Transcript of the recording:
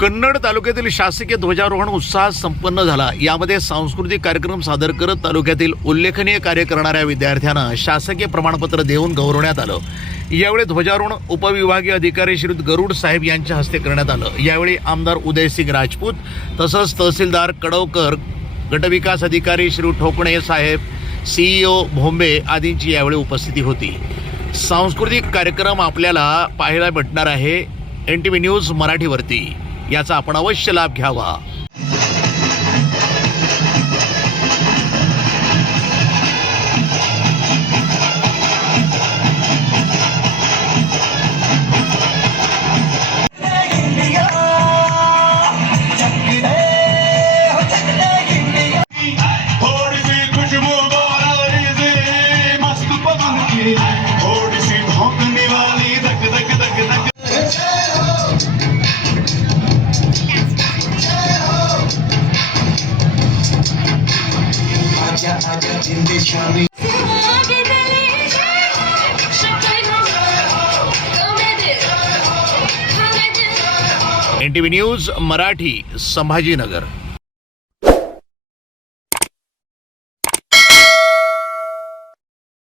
कन्नड तालुक्यातील शासकीय ध्वजारोहण उत्साहात संपन्न झाला। यामध्ये सांस्कृतिक कार्यक्रम सादर करत तालुक्यातील उल्लेखनीय कार्य करणाऱ्या विद्यार्थ्यांना शासकीय प्रमाणपत्र देऊन गौरवण्यात आलं। यावेळी ध्वजारोहण उपविभागीय अधिकारी श्री गरुड साहेब यांच्या हस्ते करण्यात आलं। यावेळी आमदार उदयसिंग राजपूत तसंच तहसीलदार कडवकर, गटविकास अधिकारी श्री ठोकणे साहेब, CEO भोंबे आदींची यावेळी उपस्थिती होती। सांस्कृतिक कार्यक्रम आपल्याला पाहायला भेटणार आहे NTV न्यूज मराठीवरती। याचा आपण अवश्य लाभ घ्यावा। NTV news Marathi, Sambhajinagar.